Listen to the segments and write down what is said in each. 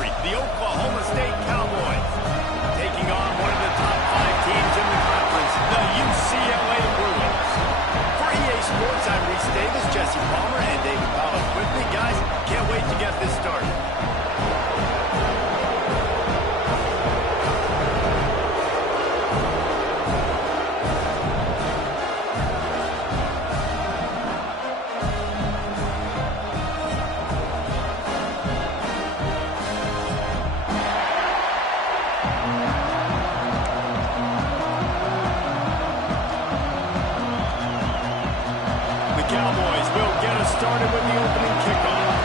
country, the Oklahoma State Cowboys, taking on one of the top 5 teams in the conference, the UCLA Bruins. For EA Sports, I'm Reese Davis, Jesse Palmer, and David Powell with me. Guys, can't wait to get this started. Cowboys will get us started with the opening kickoff.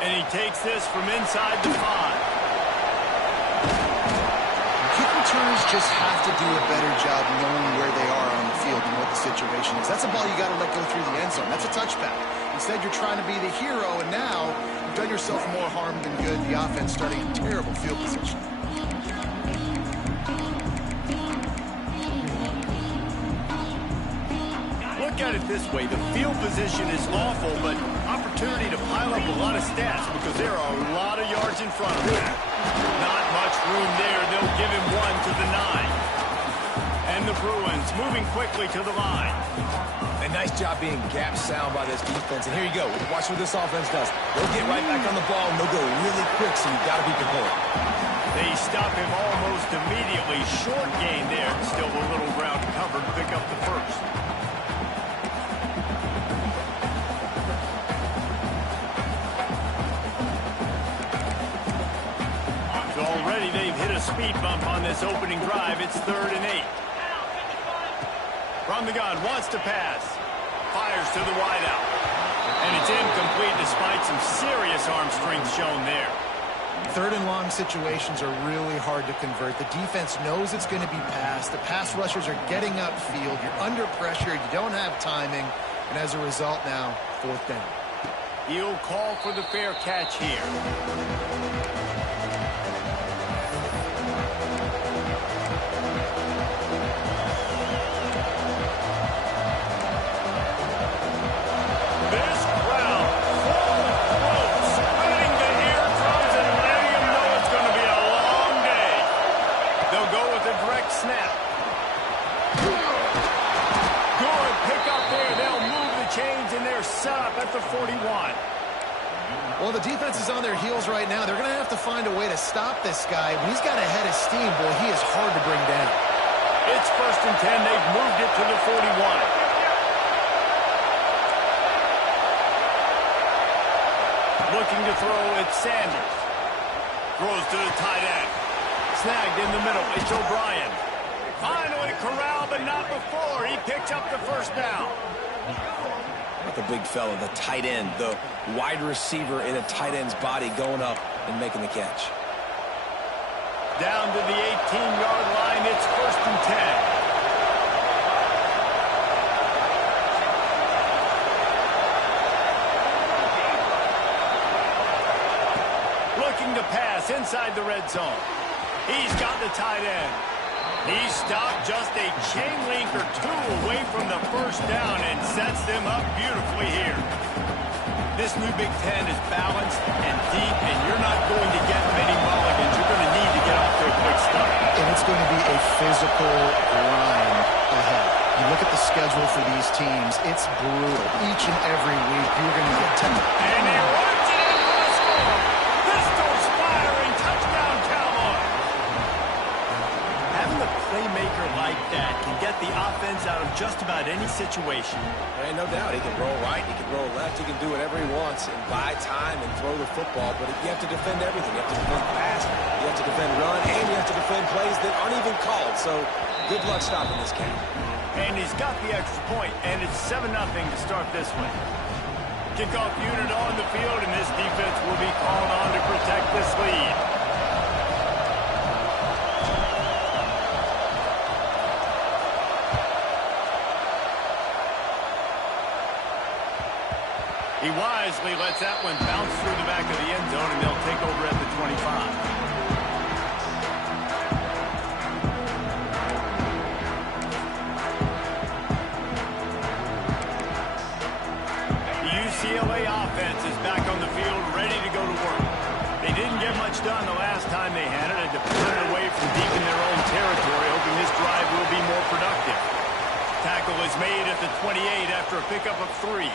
And he takes this from inside the 5. Kick returners just have to do a better job knowing where they are on the field and what the situation is. That's a ball you got to let go through the end zone. That's a touchback. Instead, you're trying to be the hero, and now you've done yourself more harm than good. The offense starting in terrible field position. Look at it this way. The field position is awful, but opportunity to pile up a lot of stats because there are a lot of yards in front of him. Not much room there. They'll give him 1 to the 9. And the Bruins moving quickly to the line. A nice job being gap sound by this defense. And here you go. Watch what this offense does. They'll get right back on the ball, and they'll go really quick, so you've got to be prepared. They stop him almost immediately. Short gain there. Still a little ground covered to pick up the first. So already they've hit a speed bump on this opening drive. It's 3rd and 8. From the gun, wants to pass. Fires to the wideout. And it's incomplete despite some serious arm strength shown there. 3rd and long situations are really hard to convert. The defense knows it's going to be passed. The pass rushers are getting upfield. You're under pressure. You don't have timing. And as a result now, 4th down. He'll call for the fair catch here. Snap. Good pick up there. They'll move the chains, and they're set up at the 41. Well, the defense is on their heels right now. They're going to have to find a way to stop this guy. When he's got a head of steam, boy, he is hard to bring down. It's 1st and 10. They've moved it to the 41. Looking to throw, it's Sanders. Throws to the tight end. Snagged in the middle. It's O'Brien. Finally corralled, but not before. He picks up the 1st down. Not the big fella, the tight end, the wide receiver in a tight end's body going up and making the catch. Down to the 18-yard line. It's 1st and 10. Looking to pass inside the red zone. He's got the tight end. He stopped just a chain link or 2 away from the 1st down and sets them up beautifully here. This new Big Ten is balanced and deep, and you're not going to get many mulligans. You're going to need to get off to a quick start. And it's going to be a physical grind ahead. You look at the schedule for these teams, it's brutal. Each and every week, you're going to get 10. And he runs it into the score. Pistols firing, touchdown Cowboys. Having a playmaker like that can get the offense out of just about any situation. There ain't no doubt. He can roll right, he can roll left, he can do whatever he wants and buy time and throw the football, but you have to defend everything. You have to defend pass, you have to defend run, and you have to defend plays that aren't even called. So good luck stopping this cat. And he's got the extra point, and it's 7-0 to start this one. Kickoff unit on the field, and this defense will be called on to protect this lead. He wisely lets that one bounce through the back of the end zone, and they'll take over at the 25. a pickup of 3.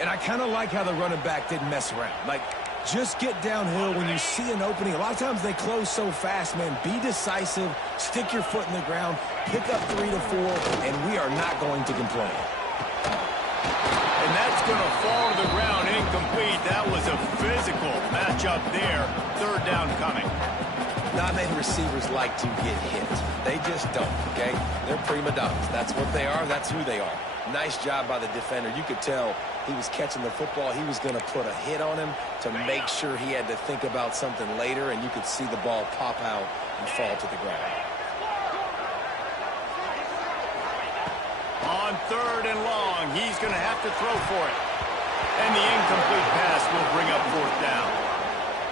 And I kind of like how the running back didn't mess around. Like, just get downhill when you see an opening. A lot of times they close so fast, man. Be decisive, stick your foot in the ground, pick up 3 to 4, and we are not going to complain. And that's going to fall to the ground incomplete. That was a physical matchup there. 3rd down coming. Not many receivers like to get hit. They just don't, okay? They're prima donnas. That's what they are. That's who they are. Nice job by the defender. You could tell he was catching the football. He was going to put a hit on him to make sure he had to think about something later, and you could see the ball pop out and fall to the ground. On 3rd and long, he's going to have to throw for it. And the incomplete pass will bring up 4th down.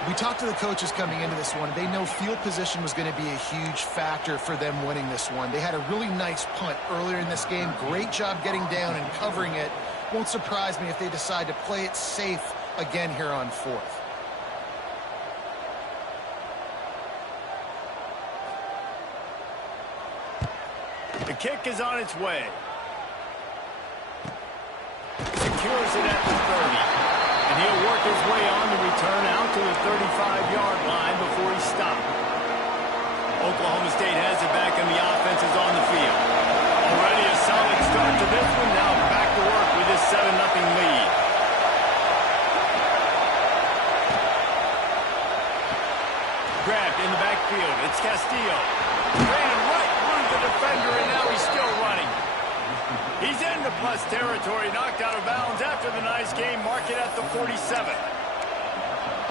We talked to the coaches coming into this one. They know field position was going to be a huge factor for them winning this one. They had a really nice punt earlier in this game. Great job getting down and covering it. Won't surprise me if they decide to play it safe again here on 4th. The kick is on its way. Secures it at the 30. And he'll work his way on the return out to the 35-yard line before he stopped. Oklahoma State has it back, and the offense is on the field. Already a solid start to this one. Now back to work with this 7-0 lead. Grabbed in the backfield. It's Castillo. Ran right through the defender, and now he's still running. He's into plus territory, knocked out of bounds after the nice game. Mark it at the 47.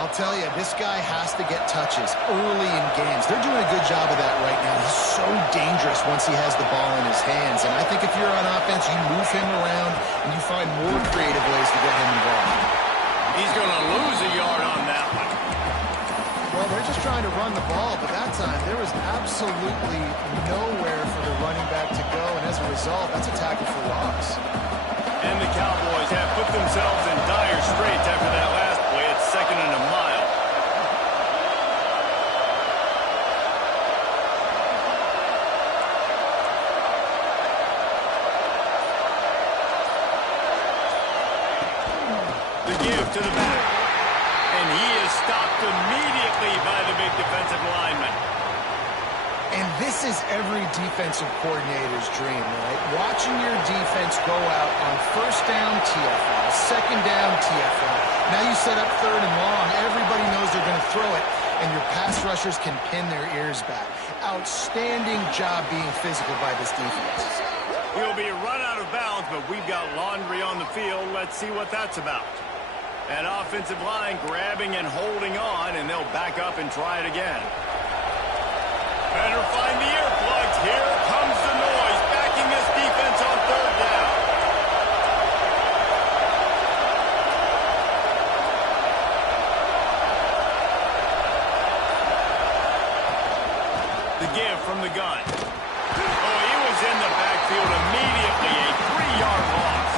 I'll tell you, this guy has to get touches early in games. They're doing a good job of that right now. He's so dangerous once he has the ball in his hands. And I think if you're on offense, you move him around and you find more creative ways to get him involved. He's going to lose a yard on that one. Well, they're just trying to run the ball, but that time there was absolutely nowhere for the running back to go, and as a result, that's a tackle for loss. And the Cowboys have put themselves in dire straits after that last play. It's 2nd and a mile. The give to the back. And he is stopped immediately by the big defensive lineman. And this is every defensive coordinator's dream, right? Watching your defense go out on 1st down TFL, 2nd down TFL. Now you set up 3rd and long. Everybody knows they're going to throw it, and your pass rushers can pin their ears back. Outstanding job being physical by this defense. He'll be run out of bounds, but we've got laundry on the field. Let's see what that's about. That offensive line grabbing and holding on, and they'll back up and try it again. Better find the earplugs. Here comes the noise, backing this defense on 3rd down. The give from the gun. Oh, he was in the backfield immediately. A 3-yard loss.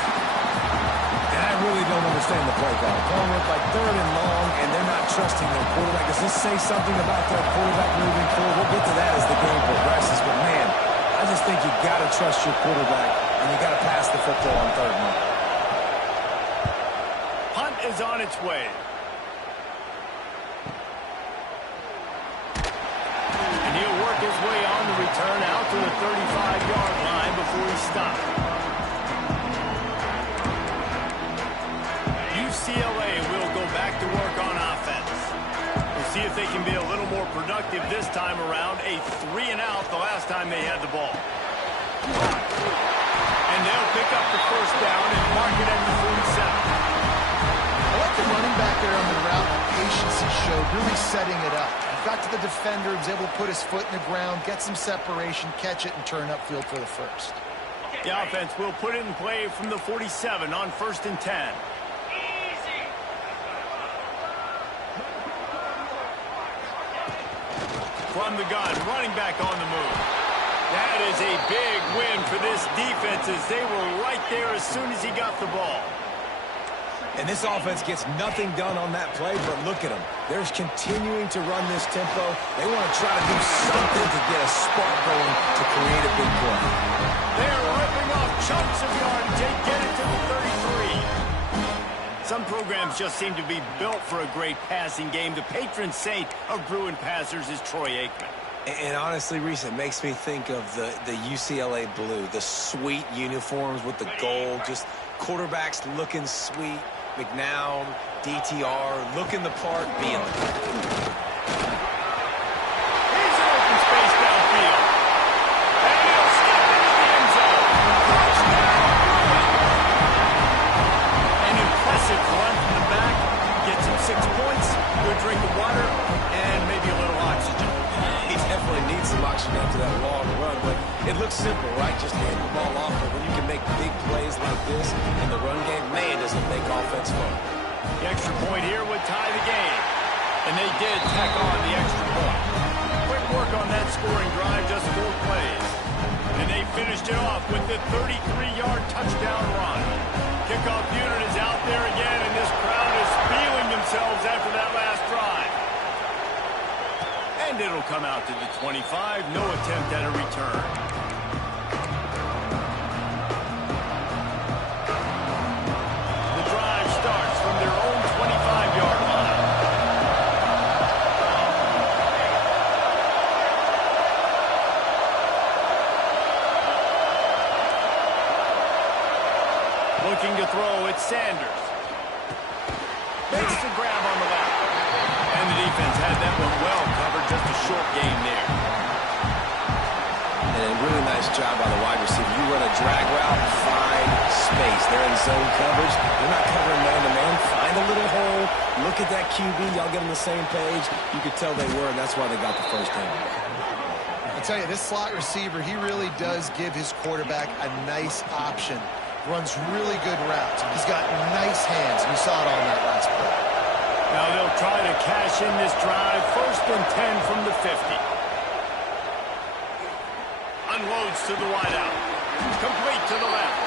And I really don't understand the play call. Going with like 3rd and long, and they're not trusting their quarterback. Does this say something about their quarterback moving forward? We'll get to that as the game progresses. But, man, I just think you got to trust your quarterback, and you got to pass the football on 3rd and long. Punt is on its way. And he'll work his way on the return out to the 35-yard line before he stops. UCLA will go back to work on offense. We'll see if they can be a little more productive this time around. A 3-and-out the last time they had the ball. And they'll pick up the 1st down and mark it at the 47. I like the running back there on the route, the patience he showed, really setting it up. He got to the defender, was able to put his foot in the ground, get some separation, catch it, and turn upfield for the 1st. The offense will put it in play from the 47 on 1st and 10. From the gun, running back on the move. That is a big win for this defense as they were right there as soon as he got the ball. And this offense gets nothing done on that play, but look at them. They're continuing to run this tempo. They want to try to do something to get a spark going to create a big play. They're ripping off chunks of yardage. They get it to the 33. Some programs just seem to be built for a great passing game. The patron saint of Bruin passers is Troy Aikman. And honestly, Reese, it makes me think of the UCLA blue, the sweet uniforms with the gold, just quarterbacks looking sweet, McNown, DTR, looking the part, being the part. Here's an open space downfield. And he'll step into the end zone. Touchdown! An impressive run from the back. Gets him 6 points, good drink of water, and maybe a little oxygen. He definitely needs some oxygen after that long run, but it looks simple, right? Just hand the ball off, but when you can make big plays like this in the run game, man, does it make offense fun. The extra point here would tie the game, and they did tack on the extra point. Quick work on that scoring drive, just 4 plays. And they finished it off with the 33-yard touchdown run. Kickoff unit is out there again, and this crowd is feeling themselves after that last drive. And it'll come out to the 25. No attempt at a return. The drive starts from their own 25-yard line. Looking to throw, it's Sanders. Makes the grab on the left. And the defense had that one well covered, just a short game there. And a really nice job by the wide receiver. You run a drag route, find space. They're in zone coverage. They're not covering man-to-man. Find a little hole. Look at that QB. Y'all get on the same page. You could tell they were, and that's why they got the first down. I'll tell you, this slot receiver, he really does give his quarterback a nice option. Runs really good routes. He's got nice hands. You saw it on that last play. Now they'll try to cash in this drive. 1st and 10 from the 50. Unloads to the wideout. Complete to the left.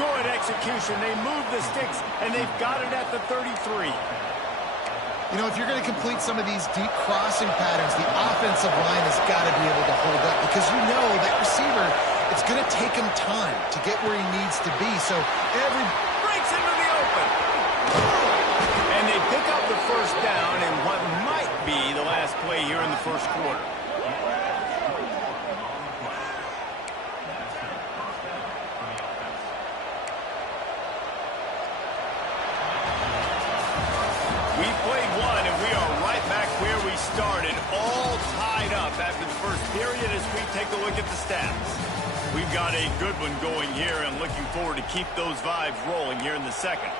Good execution. They move the sticks, and they've got it at the 33. You know, if you're going to complete some of these deep crossing patterns, the offensive line has got to be able to hold up because you know that receiver, it's going to take him time to get where he needs to be. So every breaks into the open. And they pick up the first down in what might be the last play here in the first quarter. We played one, and we are right back where we started, all tied up after the first period as we take a look at the stats. We've got a good one going here, and looking forward to keep those vibes rolling here in the second.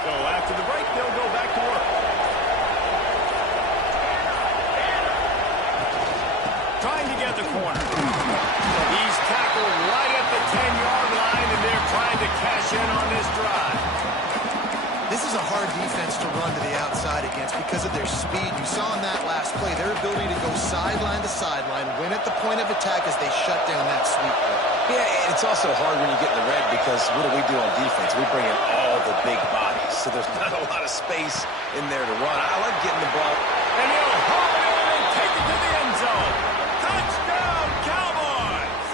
So after the break, they'll go back to work. Trying to get the corner. He's tackled right at the 10-yard line, and they're trying to cash in on this drive. This is a hard defense to run to the outside against because of their speed. You saw in that last play, their ability to go sideline to sideline, win at the point of attack as they shut down that sweep play. Yeah, and it's also hard when you get in the red because what do on defense? We bring in all the big bodies, so there's not a lot of space in there to run. I like getting the ball. And he'll haul it in and take it to the end zone. Touchdown, Cowboys!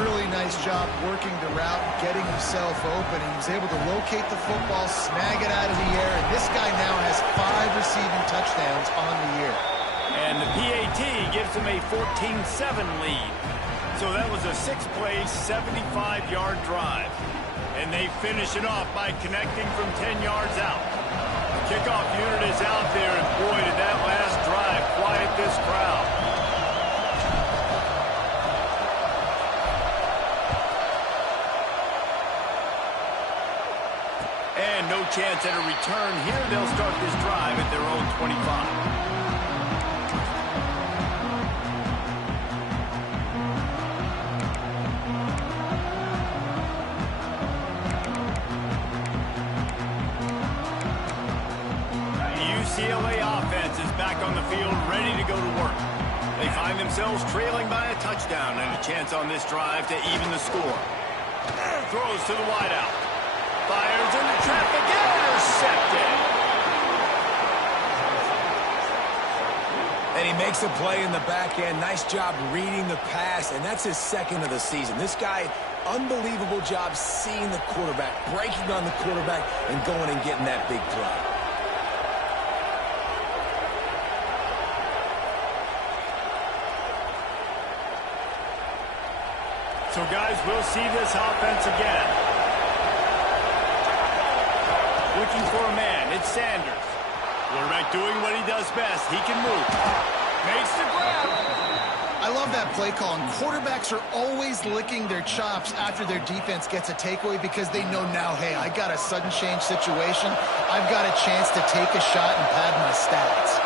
Really nice job working the route, getting himself open. He was able to locate the football, snag it out of the air, and this guy now has 5 receiving touchdowns on the year. And the PAT gives him a 14-7 lead. So that was a 6-play, 75-yard drive. And they finish it off by connecting from 10 yards out. The kickoff unit is out there, and boy, did that last drive quiet this crowd. And no chance at a return here. They'll start this drive at their own 25. back on the field, ready to go to work. They find themselves trailing by a touchdown and a chance on this drive to even the score. Throws to the wideout. Fires into traffic. Intercepted. And he makes a play in the back end. Nice job reading the pass, and that's his second of the season. This guy, unbelievable job seeing the quarterback, breaking on the quarterback, and going and getting that big play. So, guys, we'll see this offense again. Looking for a man. It's Sanders. Quarterback doing what he does best. He can move. Makes the grab. I love that play call. And quarterbacks are always licking their chops after their defense gets a takeaway because they know now, hey, I got a sudden change situation. I've got a chance to take a shot and pad my stats.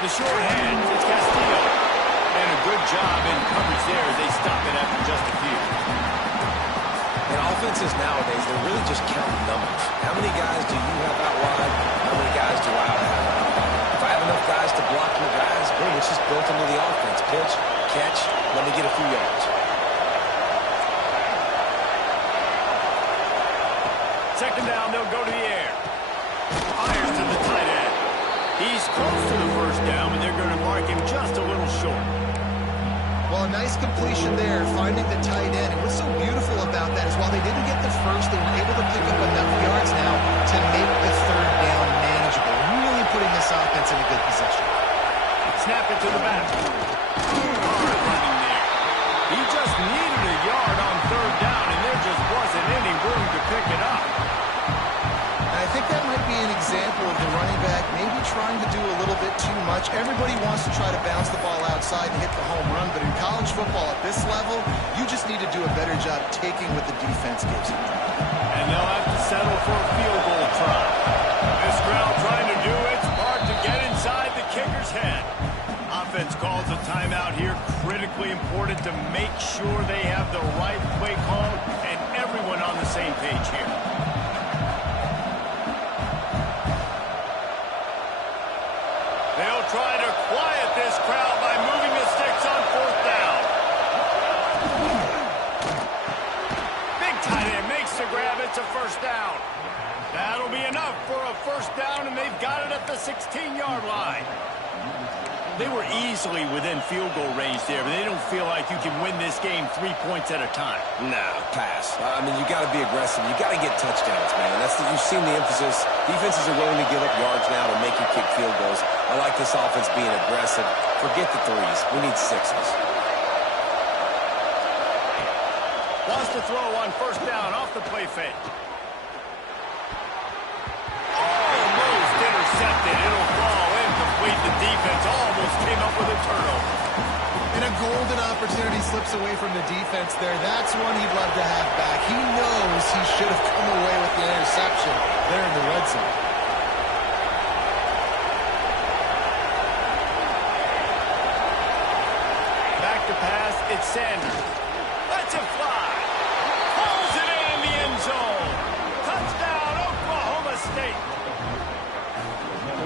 The short hand. It's Castillo. And a good job in coverage there as they stop it after just a few. And offenses nowadays, they're really just counting numbers. How many guys do you have out wide? How many guys do I have out wide? If I have enough guys to block your guys, boom, it's just built into the offense. Pitch, catch, let me get a few yards. Second down, they'll go to the air. Fires to the tight end. He's close to the first down, but they're going to mark him just a little short. Well, a nice completion there, finding the tight end. And what's so beautiful about that is while they didn't get the first, they were able to pick up enough yards now to make the third down manageable. Really putting this offense in a good position. Snap it to the back. Hard running there. He just needed a yard on third down, and there just wasn't any room to pick it up. I think that might be an example of the running back maybe trying to do a little bit too much. Everybody wants to try to bounce the ball outside and hit the home run, but in college football at this level, you just need to do a better job taking what the defense gives you. And they'll have to settle for a field goal try. This crowd trying to do its part to get inside the kicker's head. Offense calls a timeout here, critically important to make sure they have the right play call and everyone on the same page here. They'll try to quiet this crowd by moving the sticks on fourth down. Big tight end makes the grab. It's a first down. That'll be enough for a first down, and they've got it at the 16-yard line. They were easily within field goal range there, but they don't feel like you can win this game 3 points at a time. No, pass. I mean, you got to be aggressive. You got to get touchdowns, man. You've seen the emphasis. Defenses are willing to give up yards now to make you kick field goals. I like this offense being aggressive. Forget the threes. We need sixes. Wants to throw on first down off the play fake. Almost intercepted. It'll fall incomplete. The defense almost came up with a turnover. And a golden opportunity slips away from the defense there. That's one he'd love to have back. He knows he should have come away with the interception there in the red zone. Back to pass, it's Sanders. Lets it fly. Pulls it in the end zone. Touchdown, Oklahoma State.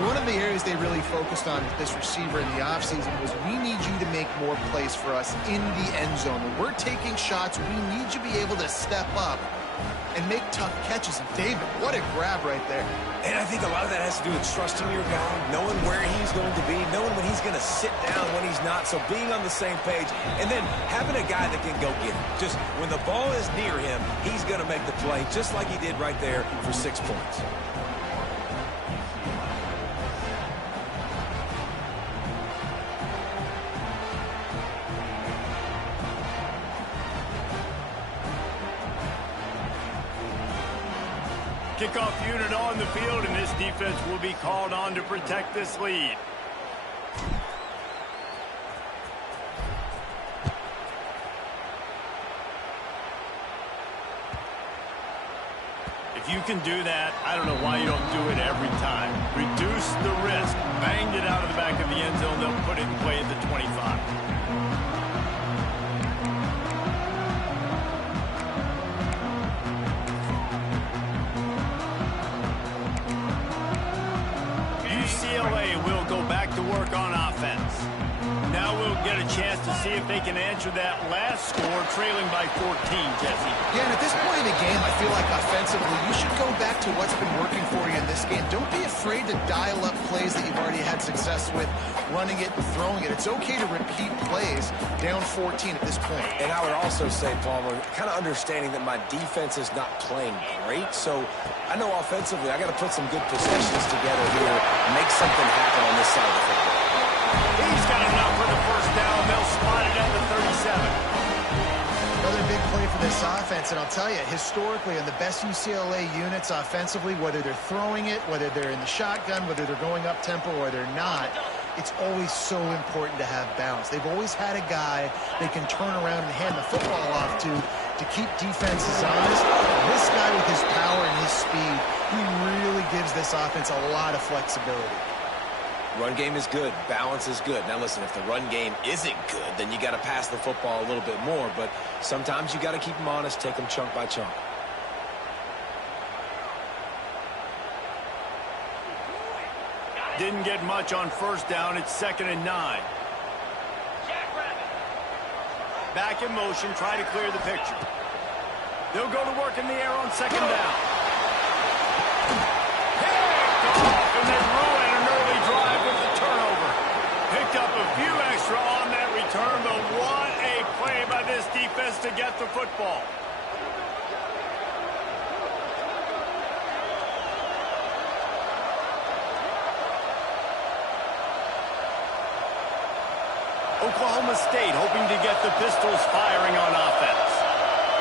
One of the areas they really focused on with this receiver in the offseason was we need you to make more plays for us in the end zone. When we're taking shots, we need you to be able to step up and make tough catches. And David, what a grab right there. And I think a lot of that has to do with trusting your guy, knowing where he's going to be, knowing when he's going to sit down, when he's not. So being on the same page, and then having a guy that can go get it. Just when the ball is near him, he's going to make the play, just like he did right there for 6 points. Kickoff unit on the field, and this defense will be called on to protect this lead. If you can do that, I don't know why you don't do it every time. Reduce the risk. Banged it out of the back of the end zone. They'll put it in play at the 25. get a chance to see if they can answer that last score, trailing by 14, Jesse. Yeah, and at this point in the game, I feel like offensively, you should go back to what's been working for you in this game. Don't be afraid to dial up plays that you've already had success with, running it and throwing it. It's okay to repeat plays down 14 at this point. And I would also say, Palmer, kind of understanding that my defense is not playing great, so I know offensively I got to put some good possessions together here, make something happen on this side of the football. He's got enough for the first down. They'll spot it at the 37. Another big play for this offense, and I'll tell you, historically, in the best UCLA units offensively, whether they're throwing it, whether they're in the shotgun, whether they're going up tempo or they're not, it's always so important to have balance. They've always had a guy they can turn around and hand the football off to keep defenses honest. This guy with his power and his speed, he really gives this offense a lot of flexibility. Run game is good. Balance is good. Now, listen, if the run game isn't good, then you got to pass the football a little bit more. But sometimes you got to keep them honest, take them chunk by chunk. Didn't get much on first down. It's 2nd and 9. Back in motion, try to clear the picture. They'll go to work in the air on 2nd down. Picked off, and they ruin an early drive with the turnover. Picked up a few extra on that return, but what a play by this defense to get the football. Oklahoma State hoping to get the Pistols firing on offense.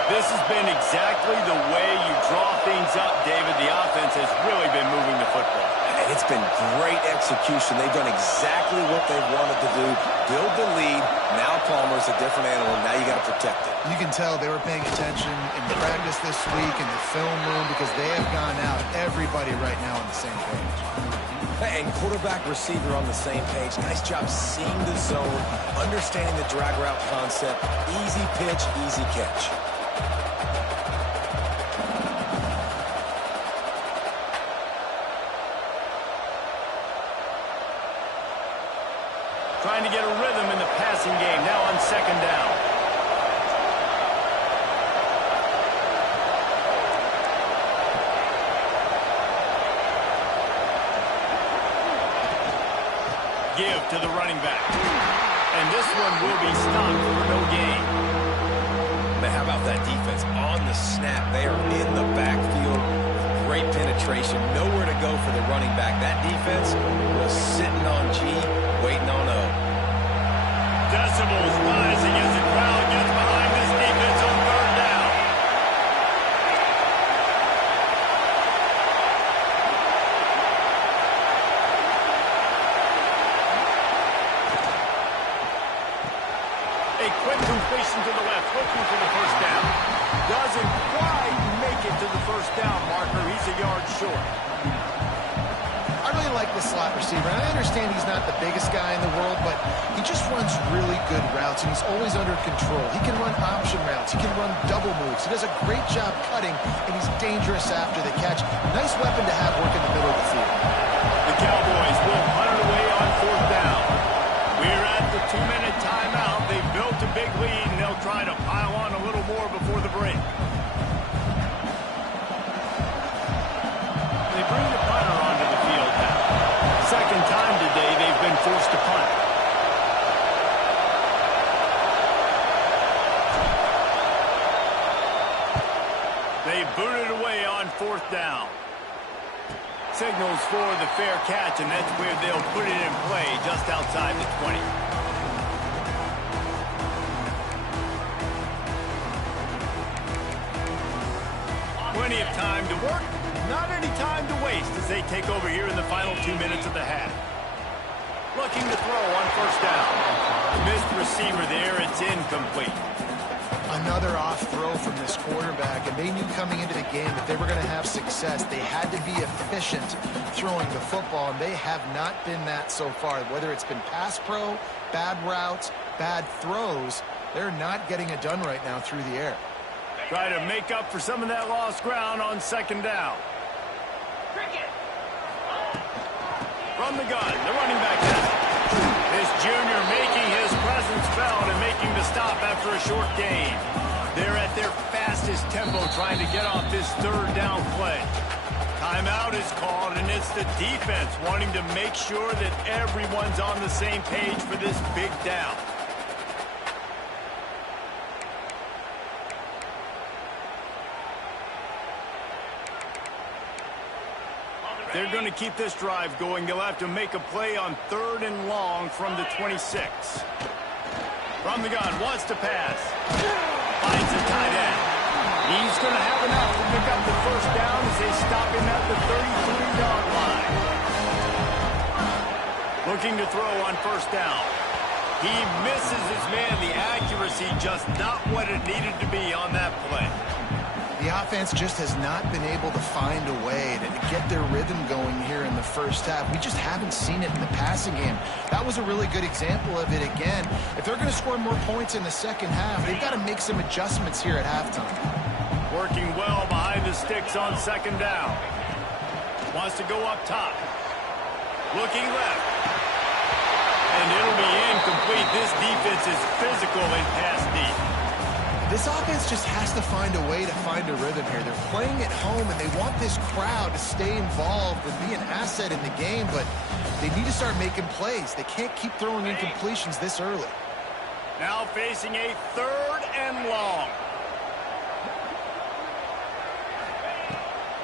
This has been exactly the way you draw things up, David. The offense has really been moving the football. And it's been great execution. They've done exactly what they wanted to do. Build the lead. Now Palmer's a different animal. Now you got to protect it. You can tell they were paying attention in practice this week in the film room because they have gone out, everybody right now on the same page. And quarterback, receiver on the same page. Nice job seeing the zone, understanding the drag route concept. Easy pitch, easy catch. Trying to get a rhythm in the passing game. Now on 2nd down. Give to the running back. And this one will be stopped for no gain. Man, how about that defense on the snap? They are in the backfield. Great penetration. Nowhere to go for the running back. That defense was sitting on G, waiting on O. Decibels rising as the crowd gets behind this defense on 3rd down. A quick completion to the left, looking for the first down. Doesn't quite make it to the first down marker. He's a yard short. I really like the slot receiver. And I understand he's not the biggest guy in the world, but he just runs really good routes, and he's always under control. He can run option routes. He can run double moves. He does a great job cutting, and he's dangerous after the catch. Nice weapon to have work in the middle of the field. The Cowboys will punt it away on 4th down. We're at the 2-minute timeout. They've built a big lead, and they'll try to pile on a little more before the break. They bring the punter onto the field now. Second time today they've been forced to punt. They booted away on 4th down. Signals for the fair catch, and that's where they'll put it in play just outside the 20. Plenty of time to work, not any time to waste as they take over here in the final 2 minutes of the half. Looking to throw on 1st down. Missed receiver there, it's incomplete. Another off throw from this quarterback, and they knew coming into the game that they were going to have success. They had to be efficient throwing the football, and they have not been that so far. Whether it's been pass pro, bad routes, bad throws, they're not getting it done right now through the air. Try to make up for some of that lost ground on 2nd down. From the gun, the running back has it. This junior making his presence trying to get off this third down play. Timeout is called, and it's the defense wanting to make sure that everyone's on the same page for this big down. They're going to keep this drive going. They'll have to make a play on 3rd and long from the 26. From the gun, wants to pass. Finds a tight end. He's going to have enough to pick up the first down as they stop him at the 33-yard line. Looking to throw on first down. He misses his man. The accuracy just not what it needed to be on that play. The offense just has not been able to find a way to get their rhythm going here in the first half. We just haven't seen it in the passing game. That was a really good example of it again. If they're going to score more points in the second half, they've got to make some adjustments here at halftime. Working well behind the sticks on second down. Wants to go up top. Looking left. And it'll be incomplete. This defense is physical in pass deep. This offense just has to find a way to find a rhythm here. They're playing at home, and they want this crowd to stay involved and be an asset in the game, but they need to start making plays. They can't keep throwing incompletions this early. Now facing a 3rd and long.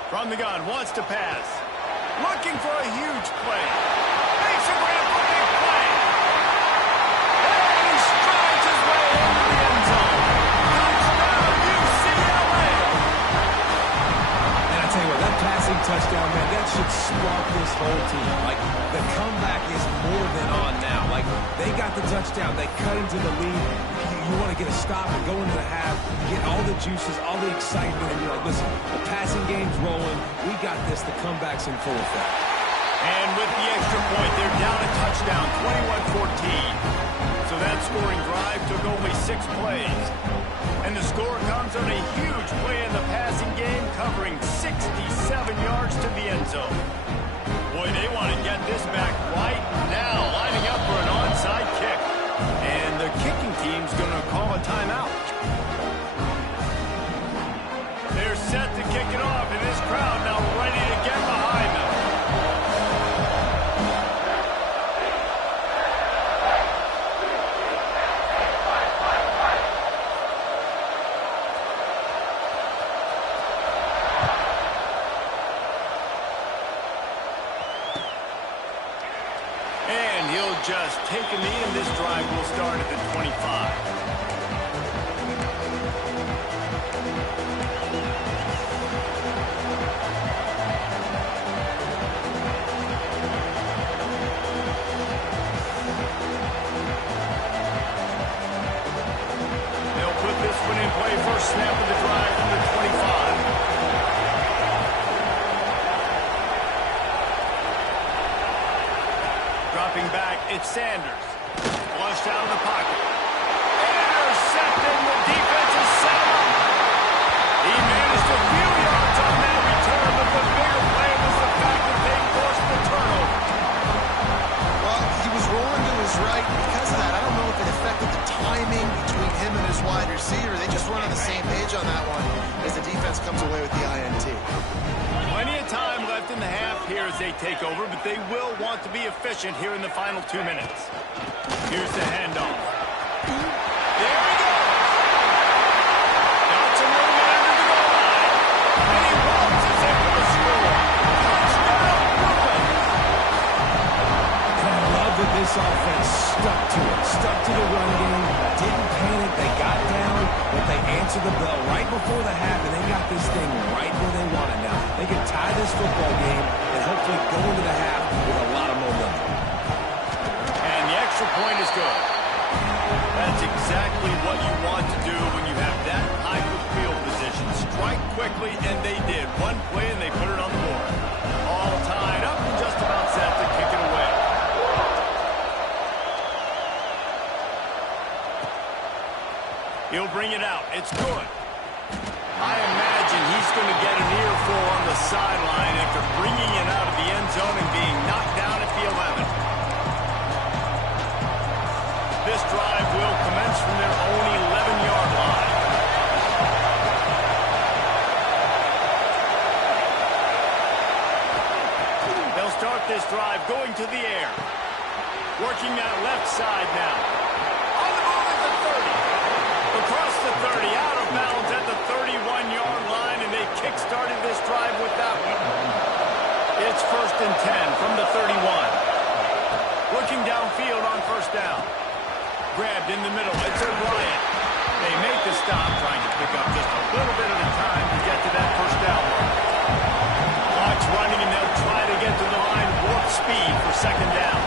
From the gun, wants to pass. Looking for a huge play. Makes a grab for a big play. And he strides his way into the end zone. Touchdown, UCLA. And I tell you what, that passing touchdown, man, that should spark this whole team. Like, the comeback is more than on now. Like, they got the touchdown. They cut into the lead. You want to get a stop and go into the half, get all the juices, all the excitement, and you're like, listen, the passing game's rolling. We got this. The comeback's in full effect. And with the extra point, they're down a touchdown, 21-14. So that scoring drive took only 6 plays. And the score comes on a huge play in the passing game, covering 67 yards to the end zone. Boy, they want to get this back right now, lining up for an onside kick. And the kicking team's going to call a timeout. They're set to kick it off, and this crowd now ready to get behind them. And he'll just take a knee, and this drive will start at the 25. First snap of the drive from the 25. Dropping back, it's Sanders. Flushed out of the pocket. Intercepted, the defense is set up. He managed a few yards on that return, but the bigger play was the fact that they forced the turnover. Well, he was rolling to his right. Because of that, I don't know if it affected the timing between him and his wide receiver. They just weren't on the same page on that one as the defense comes away with the INT. Plenty of time left in the half here as they take over, but they will want to be efficient here in the final 2 minutes. Here's the handoff. There he goes. Got some room under the goal line. And he waltzes in for the score. Touchdown, Brooklyn. And I love that this offense stuck to it. Stuck to the run game. Didn't panic. They got down, but they answered the bell right before the half, and they got this thing right where they want it now. They can tie this football game and hopefully go into the half with a lot of momentum. And the extra point is good. That's exactly what you want to do when you have that type of field position. Strike quickly, and they did. One play, and they put it on the board. All tied up and just about set to kick it away. He'll bring it out. It's good. I imagine he's going to get an earful on the sideline after bringing it out of the end zone and being knocked down at the 11. This drive will commence from their own 11-yard line. going to the air. Working that left side now. On the move at the 30. Across the 30, out of bounds at the 31-yard line, and they kick-started this drive with that one. It's 1st and 10 from the 31. Looking downfield on 1st down. Grabbed in the middle. It's O'Brien. They make the stop, trying to pick up just a little bit at a time to get to that 1st down mark. Clock's running, and they'll try to get to the line warp speed for 2nd down.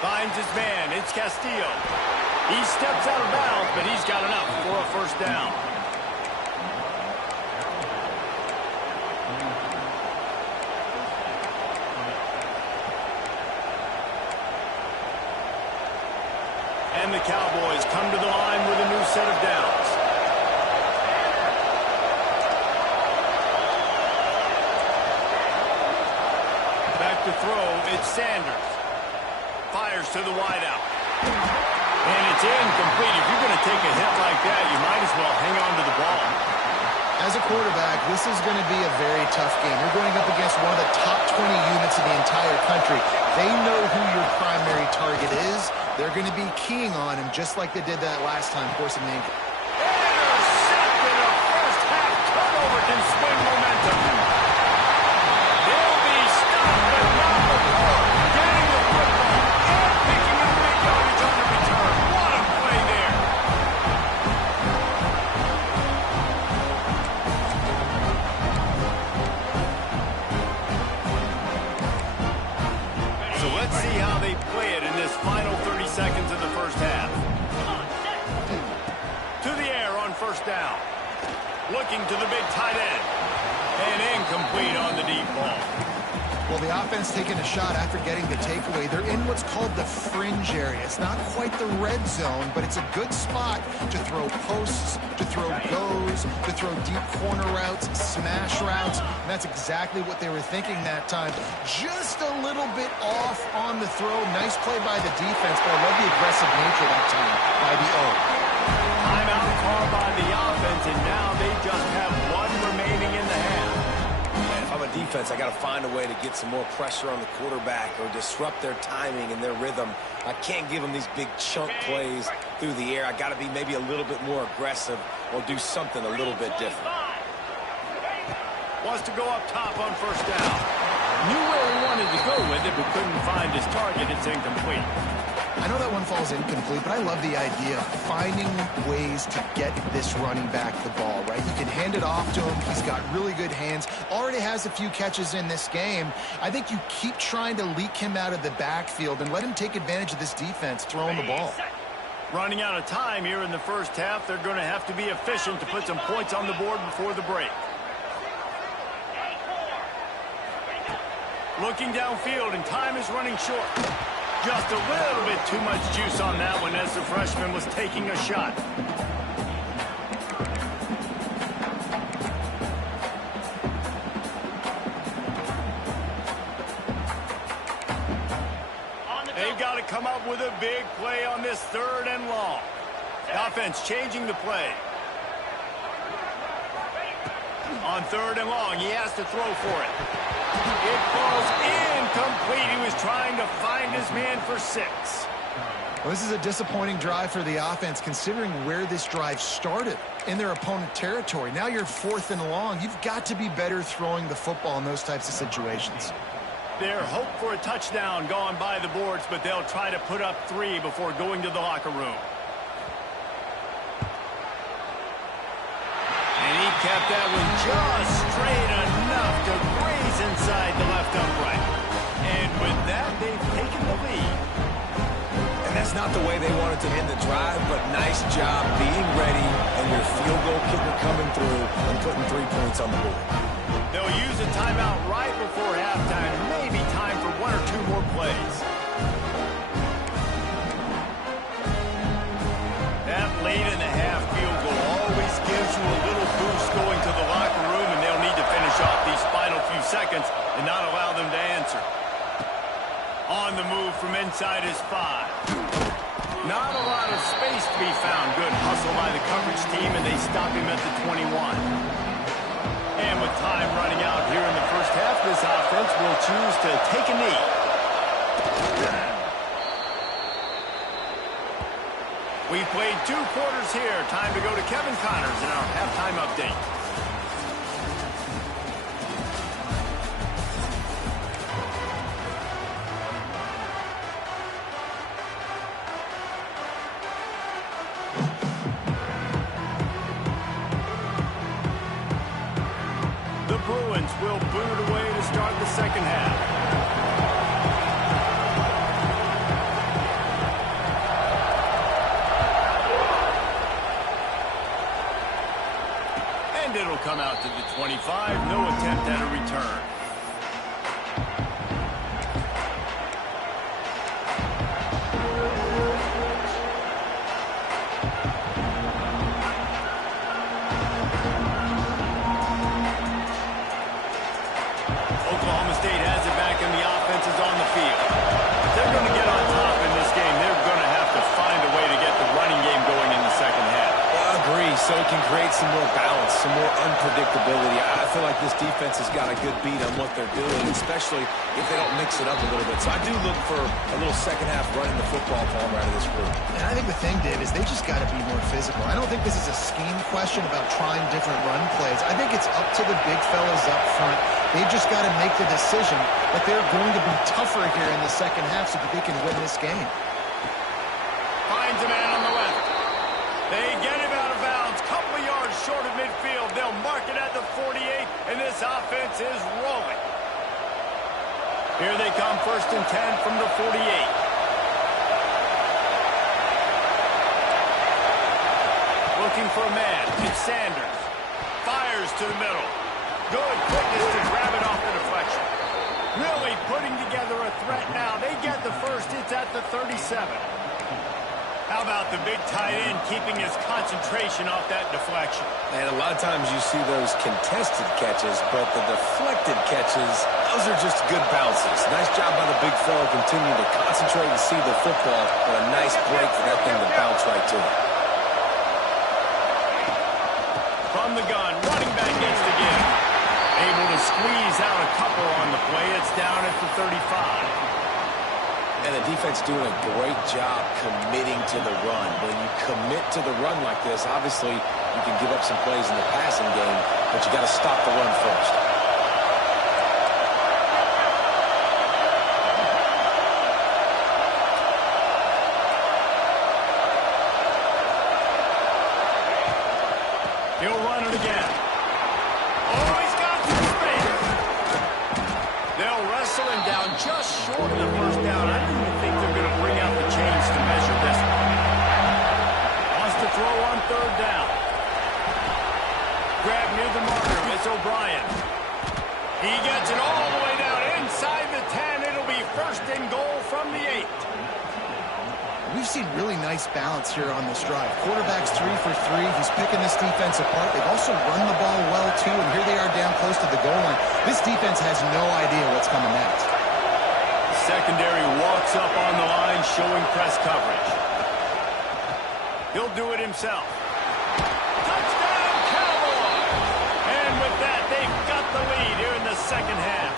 Finds his man. It's Castillo. He steps out of bounds, but he's got enough for a 1st down. And the Cowboys come to the line with a new set of downs. Back to throw, it's Sanders. Fires to the wideout. And it's incomplete. If you're going to take a hit like that, you might as well hang on to the ball. As a quarterback, this is going to be a very tough game. You're going up against one of the top 20 units in the entire country. They know who your primary target is. They're going to be keying on him just like they did that last time, forcing the ankle. Intercepted. A first-half turnover can swing momentum. They'll be stopped, but not before getting the football and picking up big yardage on the return. What a play there. So let's see how they play it in this final 30 seconds of the 1st half. To the air on 1st down. Looking to the big tight end. And incomplete on the deep ball. Well, the offense taking a shot after getting the takeaway. They're in what's called the fringe area. It's not quite the red zone, but it's a good spot to throw posts, to throw goes, to throw deep corner routes, smash routes. And that's exactly what they were thinking that time. Just a little bit off on the throw. Nice play by the defense, but I love the aggressive nature that time by the O. Timeout called by the offense, and now they just have one remaining in the half. If I'm a defense, I got to find a way to get some more pressure on the quarterback or disrupt their timing and their rhythm. I can't give them these big chunk plays through the air. I got to be maybe a little bit more aggressive or do something a little bit different. Wants to go up top on 1st down. Knew where he wanted to go with it, but couldn't find his target. It's incomplete. I know that one falls incomplete, but I love the idea of finding ways to get this running back the ball, right? You can hand it off to him. He's got really good hands. Already has a few catches in this game. I think you keep trying to leak him out of the backfield and let him take advantage of this defense throwing the ball. Running out of time here in the 1st half. They're going to have to be efficient to put some points on the board before the break. Looking downfield, and time is running short. Just a little bit too much juice on that one as the freshman was taking a shot. They've got to come up with a big play on this 3rd and long. The offense changing the play. On 3rd and long, he has to throw for it. It falls incomplete. He was trying to find his man for 6. Well, this is a disappointing drive for the offense, considering where this drive started in their opponent territory. Now you're 4th and long. You've got to be better throwing the football in those types of situations. Their hope for a touchdown gone by the boards, but they'll try to put up 3 before going to the locker room. And he kept that one just straight enough to graze inside the left upright. And with that, they've taken the lead. And that's not the way they wanted to end the drive, but nice job being ready and your field goal kicker coming through and putting 3 points on the board. They'll use a timeout right before halftime. Maybe time for 1 or 2 more plays. That late in the half field goal always gives you a little boost going to the locker room, and they'll need to finish off these final few seconds and not allow them to answer. On the move from inside his 5. Not a lot of space to be found. Good hustle by the coverage team, and they stop him at the 21. time running out here in the first half. This offense will choose to take a knee. We've played 2 quarters here. Time to go to Kevin Connors in our halftime update. The Bruins will boot it away to start the second half. And it'll come out to the 25. No attempt at a return. Oklahoma State has it back and the offense is on the field. If they're going to get on top in this game, they're going to have to find a way to get the running game going in the second half. I agree, so it can create some more balance, some more unpredictability. I feel like this defense has got a good beat on what they're doing, especially if they don't mix it up a little bit. So I do look for a little second half running the football Palmer out of this group. And I think the thing, Dave, is they just got to be more physical. I don't think this is a scheme question about trying different run plays. I think it's up to the big fellas up front. They've just got to make the decision that they're going to be tougher here in the second half so that they can win this game. Finds a man on the left. They get him out of bounds. Couple of yards short of midfield. They'll mark it at the 48, and this offense is rolling. Here they come, 1st and 10 from the 48. Looking for a man. It's Sanders. Fires to the middle. Good quickness to grab it off the deflection. Really putting together a threat now. They get the first. It's at the 37. How about the big tight end keeping his concentration off that deflection? And a lot of times you see those contested catches, but the deflected catches, those are just good bounces. Nice job by the big fella continuing to concentrate and see the football, but a nice break for that thing to bounce right to it. From the gun, running back gets the give. Able to squeeze out a couple on the play. It's down at the 35. And the defense doing a great job committing to the run. When you commit to the run like this, obviously you can give up some plays in the passing game, but you got to stop the run first. He'll run it again. Oh, he's got some space. They'll wrestle him down just short of the first down. I don't even think they're going to bring out the chains to measure this one. Wants to throw on 3rd down. Grab near the marker. It's O'Brien. He gets it all the way down inside the 10. It'll be 1st and goal from the 8. We've seen really nice balance here on this drive. Quarterback's 3 for 3. He's picking this defense apart. They've also run the ball well, too, and here they are down close to the goal line. This defense has no idea what's coming next. Secondary walks up on the line, showing press coverage. He'll do it himself. Touchdown, Cowboys! And with that, they've got the lead here in the second half.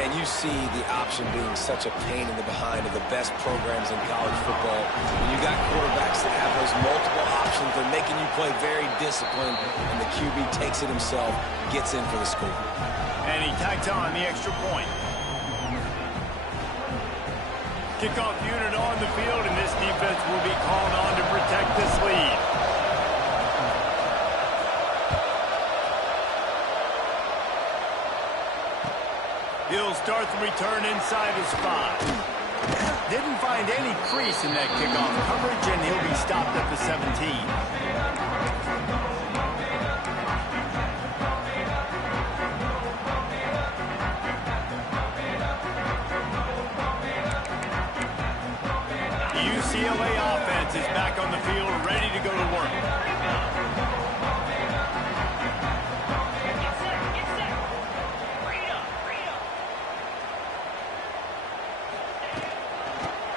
And you see the option being such a pain in the behind of the best programs in college football. When you got quarterbacks that have those multiple options, they're making you play very disciplined, and the QB takes it himself, gets in for the score. And he tacks on the extra point. Kickoff unit on the field, and this defense will be called on to protect this lead. He'll start the return inside his 5. Didn't find any crease in that kickoff coverage, and he'll be stopped at the 17. The UCLA offense is back on the field, ready to go to work.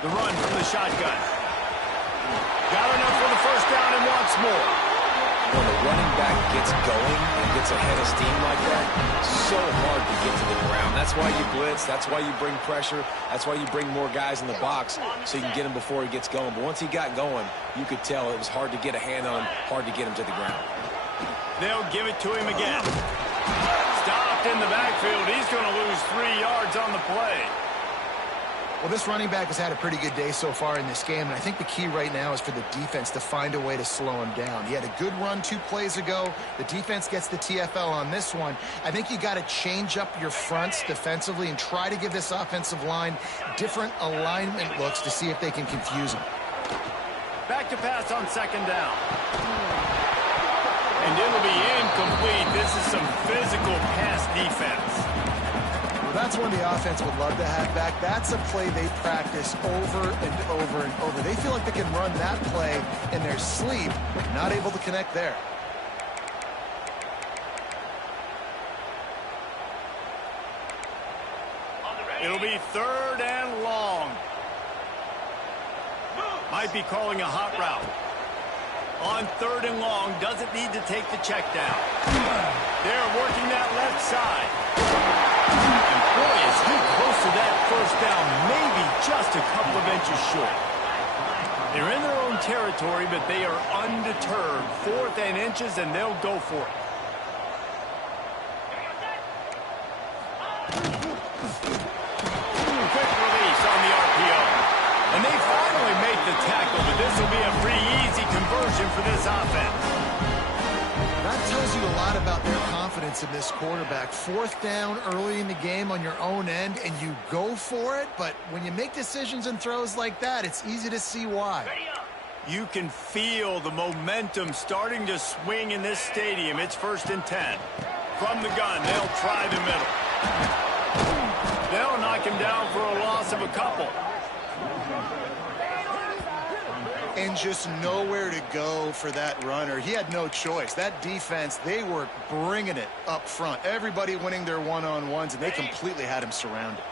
The run from the shotgun. Got enough for the first down and wants more. when the running back gets going and gets ahead of steam like that, so hard to get to the ground. That's why you blitz. That's why you bring pressure. That's why you bring more guys in the box so you can get him before he gets going. But once he got going, you could tell it was hard to get a hand on him, hard to get him to the ground. They'll give it to him again. Stopped in the backfield. He's going to lose 3 yards on the play. Well, this running back has had a pretty good day so far in this game, and I think the key right now is for the defense to find a way to slow him down. He had a good run 2 plays ago. The defense gets the TFL on this one. I think you got to change up your fronts defensively and try to give this offensive line different alignment looks to see if they can confuse him. Back to pass on 2nd down. And it'll be incomplete. This is some physical pass defense. That's one the offense would love to have back. That's a play they practice over and over and over. They feel like they can run that play in their sleep, but not able to connect there. It'll be 3rd and long. Might be calling a hot route. On 3rd and long, doesn't need to take the check down. They're working that left side. Boy, is he close to that 1st down, maybe just a couple of inches short. They're in their own territory, but they are undeterred. 4th and inches, and they'll go for it. Quick release on the RPO. And they finally make the tackle, but this will be a pretty easy conversion for this offense. That tells you a lot about their confidence in this quarterback. 4th down early in the game on your own end, and you go for it. But when you make decisions and throws like that, it's easy to see why. You can feel the momentum starting to swing in this stadium. It's 1st and 10. From the gun, they'll try the middle. They'll knock him down for a loss of a couple. And just nowhere to go for that runner. He had no choice. That defense, they were bringing it up front. Everybody winning their one-on-ones, and they completely had him surrounded.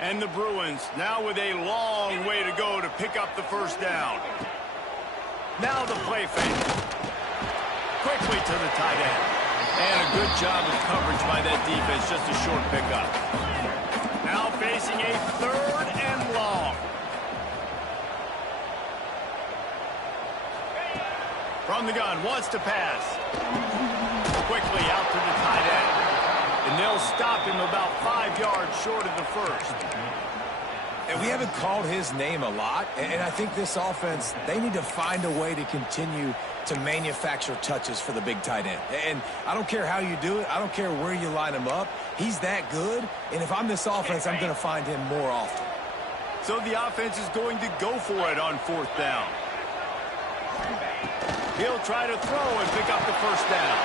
And the Bruins now with a long way to go to pick up the 1st down. Now the play fake. Quickly to the tight end. And a good job of coverage by that defense. Just a short pickup. Now facing a 3rd and long. From the gun, wants to pass. Quickly out to the tight end. And they'll stop him about 5 yards short of the 1st. And we haven't called his name a lot, and I think this offense, they need to find a way to continue to manufacture touches for the big tight end. And I don't care how you do it. I don't care where you line him up. He's that good, and if I'm this offense, I'm going to find him more often. So the offense is going to go for it on 4th down. He'll try to throw and pick up the 1st down.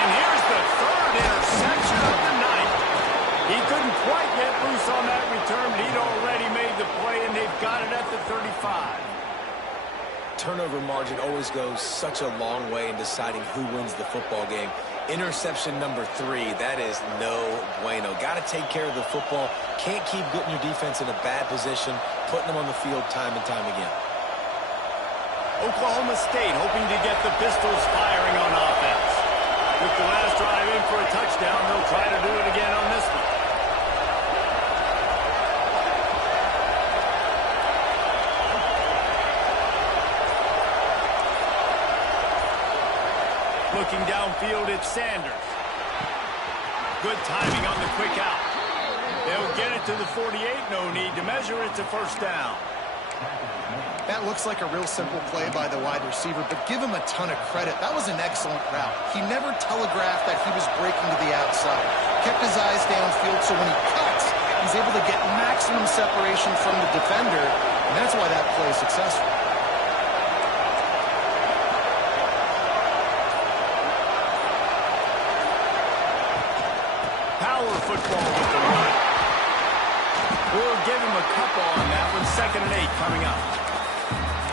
And here's the 3rd interception of the night. He couldn't quite get loose on that return, but he'd already made the play, and they've got it at the 35. Turnover margin always goes such a long way in deciding who wins the football game. Interception number 3, that is no bueno. Got to take care of the football. Can't keep putting your defense in a bad position, putting them on the field time and time again. Oklahoma State hoping to get the Pistols firing on offense. With the last drive in for a touchdown, they'll try to do it again on this one. Looking downfield, it's Sanders. Good timing on the quick out. They'll get it to the 48, no need to measure. It's a 1st down. That looks like a real simple play by the wide receiver, but give him a ton of credit. That was an excellent route. He never telegraphed that he was breaking to the outside. Kept his eyes downfield, so when he cuts, he's able to get maximum separation from the defender, and that's why that play is successful. Power football with the run. We'll give him a couple on that one. 2nd and 8 coming up.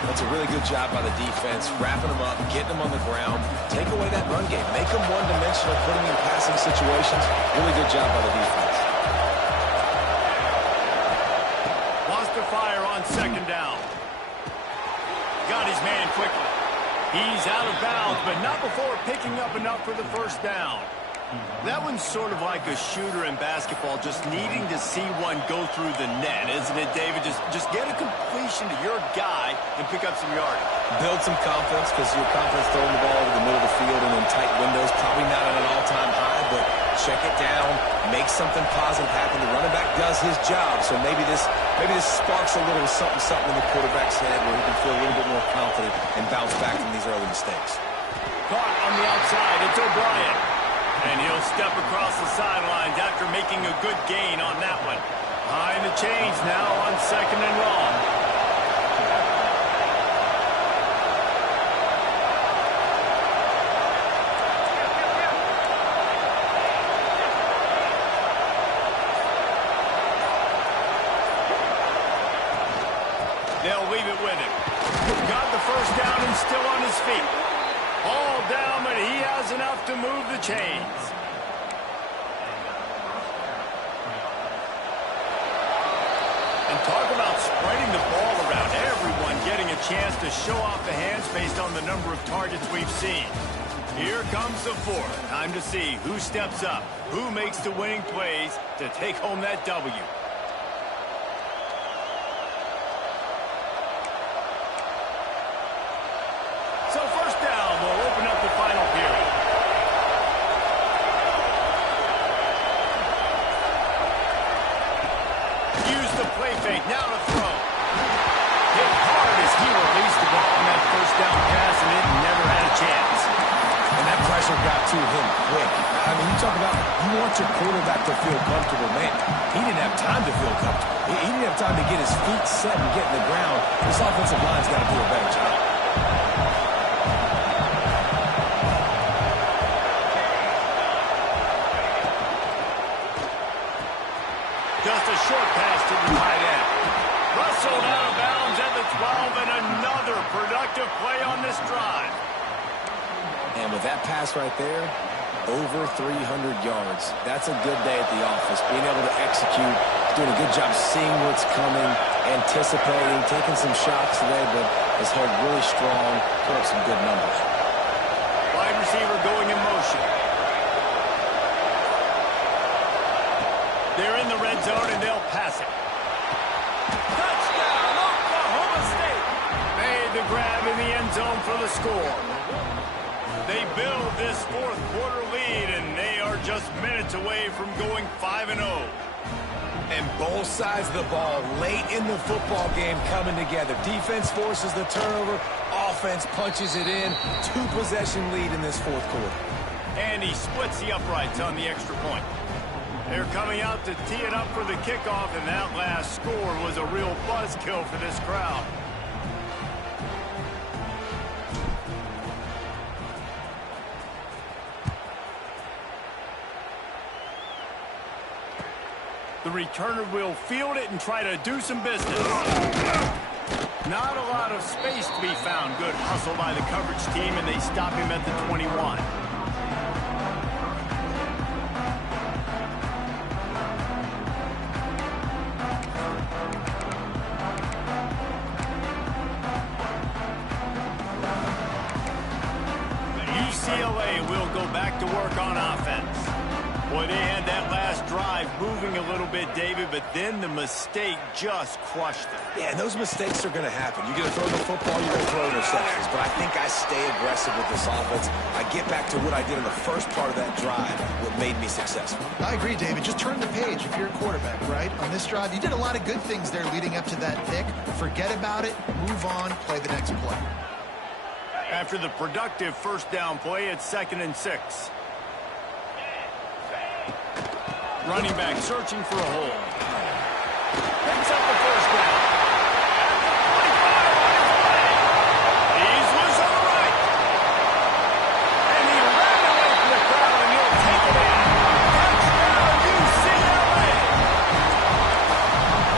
That's a really good job by the defense, wrapping them up, getting them on the ground, take away that run game, make them one-dimensional, put them in passing situations. Really good job by the defense. Wants to fire on 2nd down. Got his man quickly. He's out of bounds, but not before picking up enough for the first down. That one's sort of like a shooter in basketball, just needing to see one go through the net, isn't it, David? Just get a completion to your guy and pick up some yardage. Build some confidence, because your confidence throwing the ball over the middle of the field and in tight windows, probably not at an all-time high, but check it down, make something positive happen. The running back does his job, so maybe this sparks a little something in the quarterback's head where he can feel a little bit more confident and bounce back from these early mistakes. Caught on the outside, it's O'Brien. And he'll step across the sidelines after making a good gain on that one. Behind the chains now on 2nd and long. They'll leave it with him. Got the first down and still on his feet. All down, but he has enough to move the chains. And talk about spreading the ball around. Everyone getting a chance to show off the hands based on the number of targets we've seen. Here comes the fourth. Time to see who steps up, who makes the winning plays to take home that W. So first down will open up the final period. Use the play fake, now to throw. Hit hard as he released the ball on that first down pass, and it never had a chance. And that pressure got to him quick. I mean, you talk about you want your quarterback to feel comfortable, man. He didn't have time to feel comfortable. He didn't have time to get his feet set and get in the ground. This offensive line's got to do a better job. Just a short pass to the tight end. Rustled out of bounds at the 12, and another productive play on this drive. And with that pass right there, over 300 yards. That's a good day at the office. Being able to execute, doing a good job seeing what's coming, anticipating, taking some shots today, but has held really strong, put up some good numbers. Wide receiver going in motion. They're in the red zone, and they'll pass it. Touchdown, Oklahoma State! Made the grab in the end zone for the score. They build this fourth quarter lead, and they are just minutes away from going 5-0. And both sides of the ball late in the football game coming together. Defense forces the turnover. Offense punches it in. 2-possession lead in this fourth quarter. And he splits the uprights on the extra point. They're coming out to tee it up for the kickoff, and that last score was a real buzzkill for this crowd. The returner will field it and try to do some business. Not a lot of space to be found. Good hustle by the coverage team, and they stop him at the 21. UCLA will go back to work on offense. Boy, they had that last drive moving a little bit, David, but then the mistake just crushed them. Yeah, and those mistakes are going to happen. You're going to throw the football, you're going to throw interceptions. But I think I stay aggressive with this offense. I get back to what I did in the first part of that drive, what made me successful. I agree, David. Just turn the page if you're a quarterback, right? On this drive, you did a lot of good things there leading up to that pick. Forget about it, move on, play the next play. After the productive first down play, it's 2nd and 6. Running back searching for a hole. Picks up the first down. At the 25. He's loose on the right. And he ran away from the crowd, and he'll take it in. Touchdown, UCLA.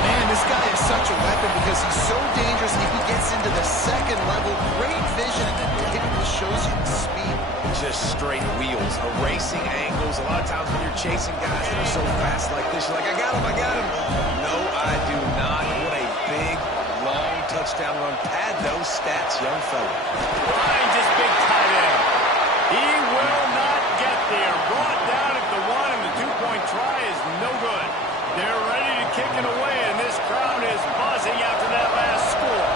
Man, this guy is such a weapon because he's so dangerous. If he gets into the second level, great vision, and then it shows you the speed. Just straight wheels, erasing angles. A lot of times when you're chasing guys that are so fast like this, you're like, I got him. No, I do not. What a big, long touchdown run. Pads those stats, young fella. Finds his big tight end. He will not get there. Brought down at the one, and the two-point try is no good. They're ready to kick it away, and this crowd is buzzing after that last score.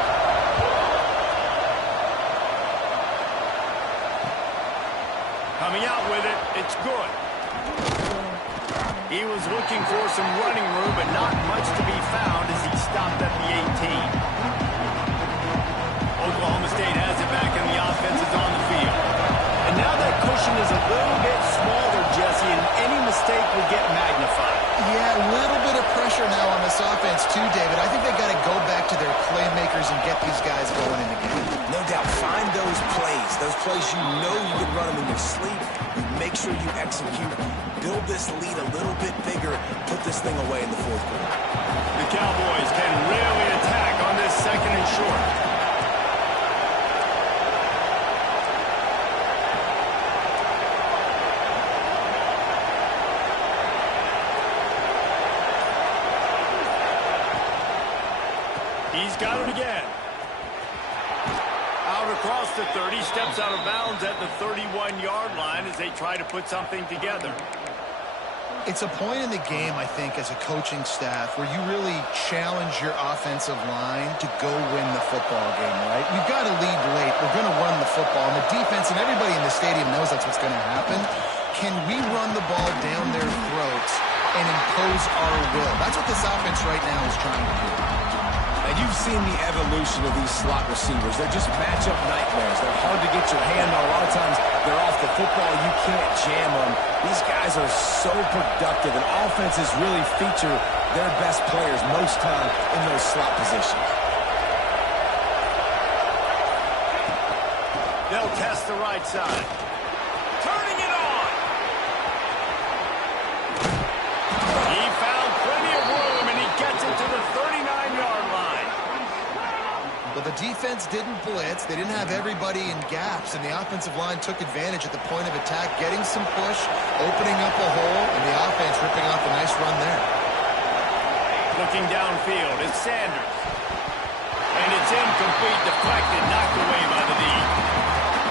Coming out with it, it's good. He was looking for some running room, but not much to be found as he stopped at the 18. Oklahoma State has it back, and the offense is on the field. And now that cushion is a little bit smaller, Jesse, and any mistake will get magnified. Yeah, a little bit of pressure now on this offense too, David. I think they got to go back to their playmakers and get these guys going in the game. No doubt. Find those plays you know you can run them in your sleep. You make sure you execute. Build this lead a little bit bigger. Put this thing away in the fourth quarter. The Cowboys can really attack on this second and short. He's got it again. Out across the 30, steps out of bounds at the 31-yard line as they try to put something together. It's a point in the game, I think, as a coaching staff where you really challenge your offensive line to go win the football game, right? We've got to lead late. We're going to run the football. And the defense and everybody in the stadium knows that's what's going to happen. Can we run the ball down their throats and impose our will? That's what this offense right now is trying to do. And you've seen the evolution of these slot receivers. They're just matchup nightmares. They're hard to get your hand on. A lot of times they're off the football. You can't jam them. These guys are so productive, and offenses really feature their best players most time in those slot positions. They'll test the right side. Turning it on. He found plenty of room, and he gets it to the 39-yard line. Well, the defense didn't blitz. They didn't have everybody in gaps, and the offensive line took advantage at the point of attack, getting some push, opening up a hole, and the offense ripping off a nice run there. Looking downfield, it's Sanders. And it's incomplete, deflected, knocked away by the D.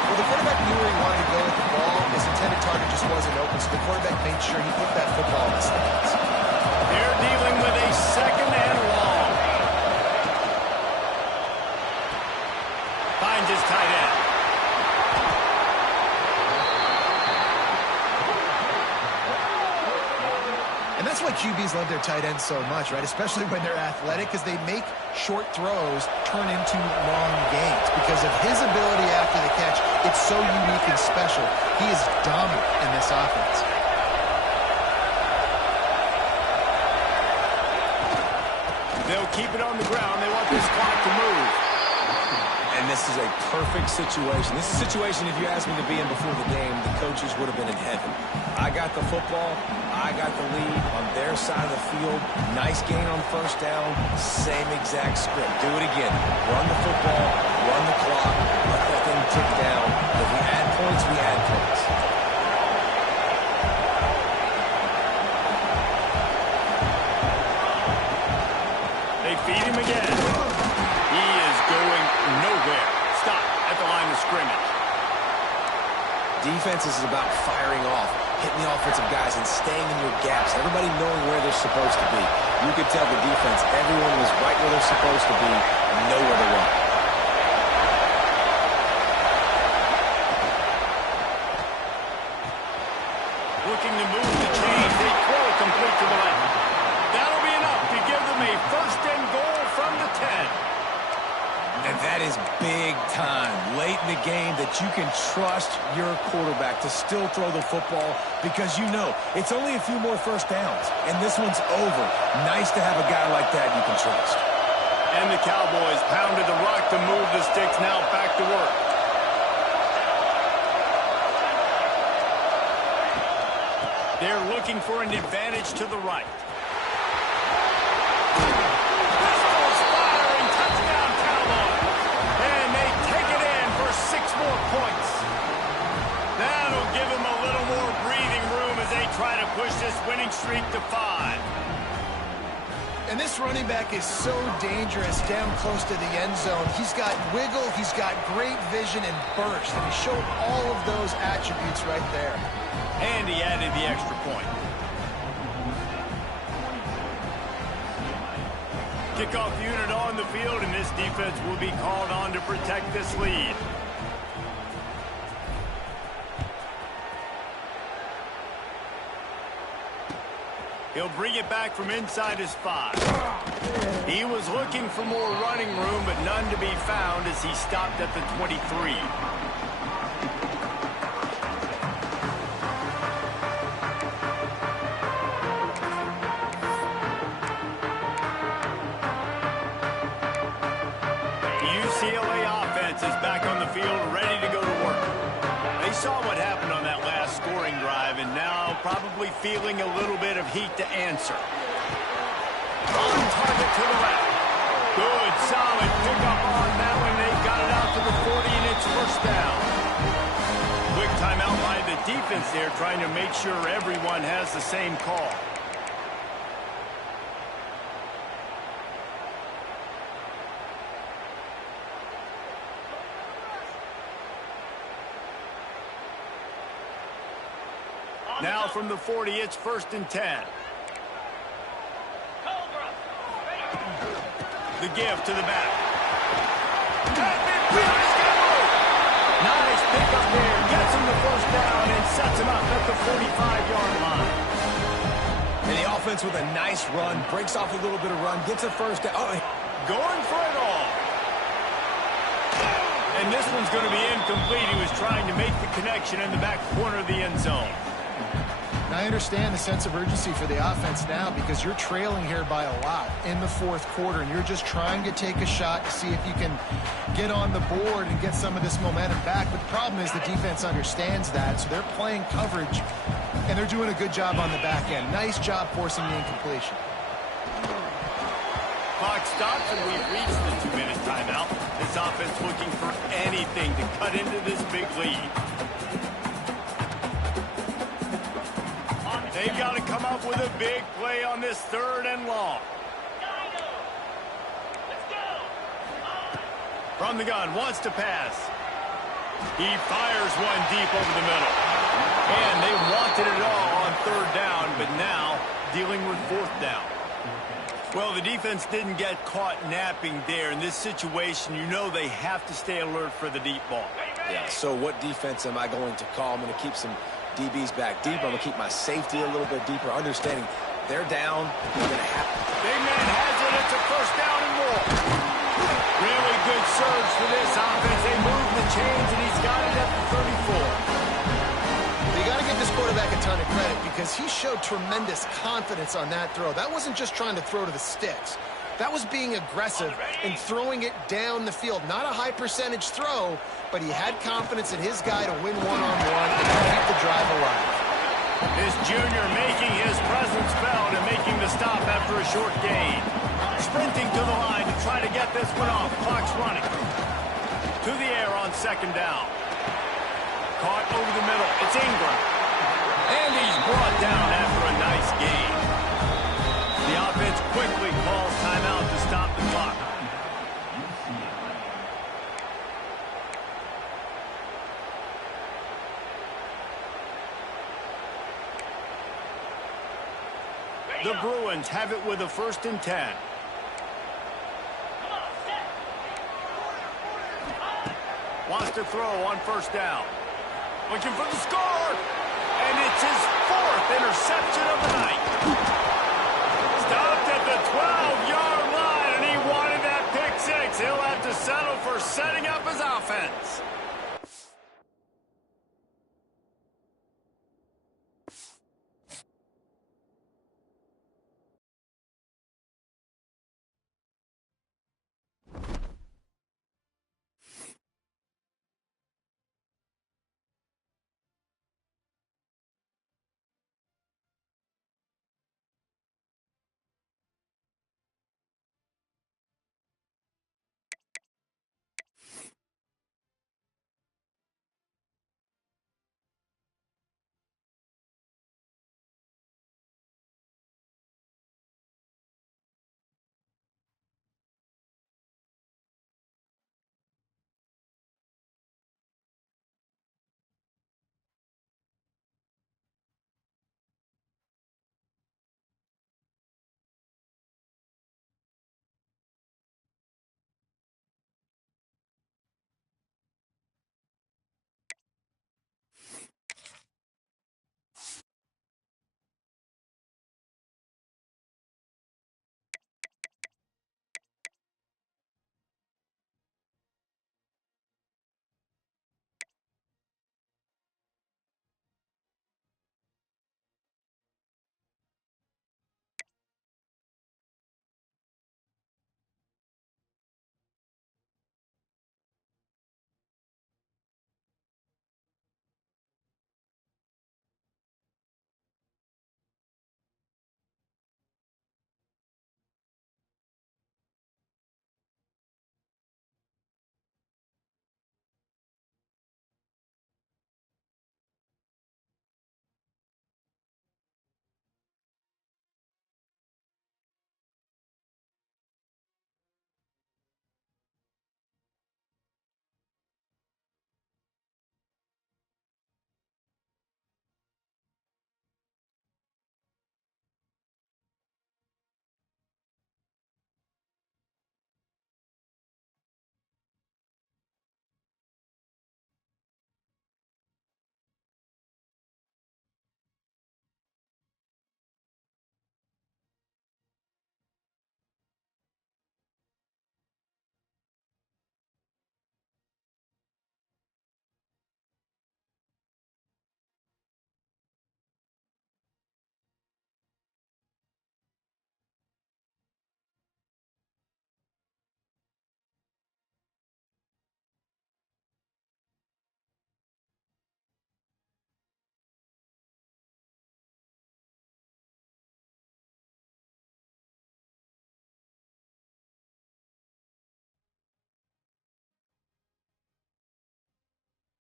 Well, the quarterback knew where he wanted to go with the ball. His intended target just wasn't open, so the quarterback made sure he put that football in the stands. They're dealing with a second and long. Finds his tight end. And that's why QBs love their tight ends so much, right? Especially when they're athletic, because they make short throws turn into long gains. Because of his ability after the catch, it's so unique and special. He is dominant in this offense. They'll keep it on the ground. They want this clock to move. And this is a perfect situation. This is a situation, if you asked me to be in before the game, the coaches would have been in heaven. I got the football. I got the lead on their side of the field. Nice gain on first down. Same exact script. Do it again. Run the football. Run the clock. Let that thing tick down. If we add points, we add points. They feed him again. He is going nowhere. Stop at the line of scrimmage. Defense is about firing off, hitting the offensive guys, and staying in your gaps. Everybody knowing where they're supposed to be. You could tell the defense, everyone was right where they're supposed to be, and nowhere to run. Looking to move the chains. They throw it complete to the left. That'll be enough to give them a first and goal from the 10. And that is big time, late in the game, that you can trust your quarterback to still throw the football because you know it's only a few more first downs, and this one's over. Nice to have a guy like that you can trust. And the Cowboys pounded the rock to move the sticks, now back to work. They're looking for an advantage to the right. Points. That'll give him a little more breathing room as they try to push this winning streak to 5. And this running back is so dangerous down close to the end zone. He's got wiggle, he's got great vision and burst, and he showed all of those attributes right there. And he added the extra point. Kickoff unit on the field, and this defense will be called on to protect this lead. He'll bring it back from inside his 5. He was looking for more running room, but none to be found as he stopped at the 23. The UCLA offense is back on the field, ready to go to work. They saw what happened on that last scoring drive, and now probably feeling a little bit of heat to answer. On target to the left. Good, solid pickup on that one. They've got it out to the 40, and it's first down. Quick timeout by the defense there, trying to make sure everyone has the same call. Now from the 40, it's 1st and 10. The give to the back. Nice pickup there. Gets him the first down and sets him up at the 45-yard line. And the offense with a nice run, breaks off a little bit of run, gets a first down. Oh, going for it all. And this one's going to be incomplete. He was trying to make the connection in the back corner of the end zone. I understand the sense of urgency for the offense now because you're trailing here by a lot in the 4th quarter, and you're just trying to take a shot to see if you can get on the board and get some of this momentum back. But the problem is the defense understands that, so they're playing coverage, and they're doing a good job on the back end. Nice job forcing the incompletion. Clock stops, and we've reached the 2-minute timeout. This offense looking for anything to cut into this big lead. They've got to come up with a big play on this 3rd and long. From the gun, wants to pass. He fires one deep over the middle. And they wanted it all on 3rd down, but now dealing with 4th down. Well, the defense didn't get caught napping there. In this situation, you know they have to stay alert for the deep ball. yeah, so what defense am I going to call? I'm going to keep some DBs back deep. I'm going to keep my safety a little bit deeper, understanding they're down. They're going to have to. Big man has it. It's a first down and more. Really good surge for this offense. They move the chains, and he's got it at the 34. You got to give this quarterback a ton of credit because he showed tremendous confidence on that throw. That wasn't just trying to throw to the sticks. That was being aggressive and throwing it down the field. Not a high percentage throw, but he had confidence in his guy to win one-on-one and keep the drive alive. This junior making his presence felt and making the stop after a short gain. Sprinting to the line to try to get this one off. Clock's running. To the air on 2nd down. Caught over the middle. It's Ingram. And he's brought down after a nice gain. The offense quickly calls timeout to stop the clock. The Bruins have it with a 1st and 10. Wants to throw on 1st down. Looking for the score. And it's his 4th interception of the night. Stopped at the 12.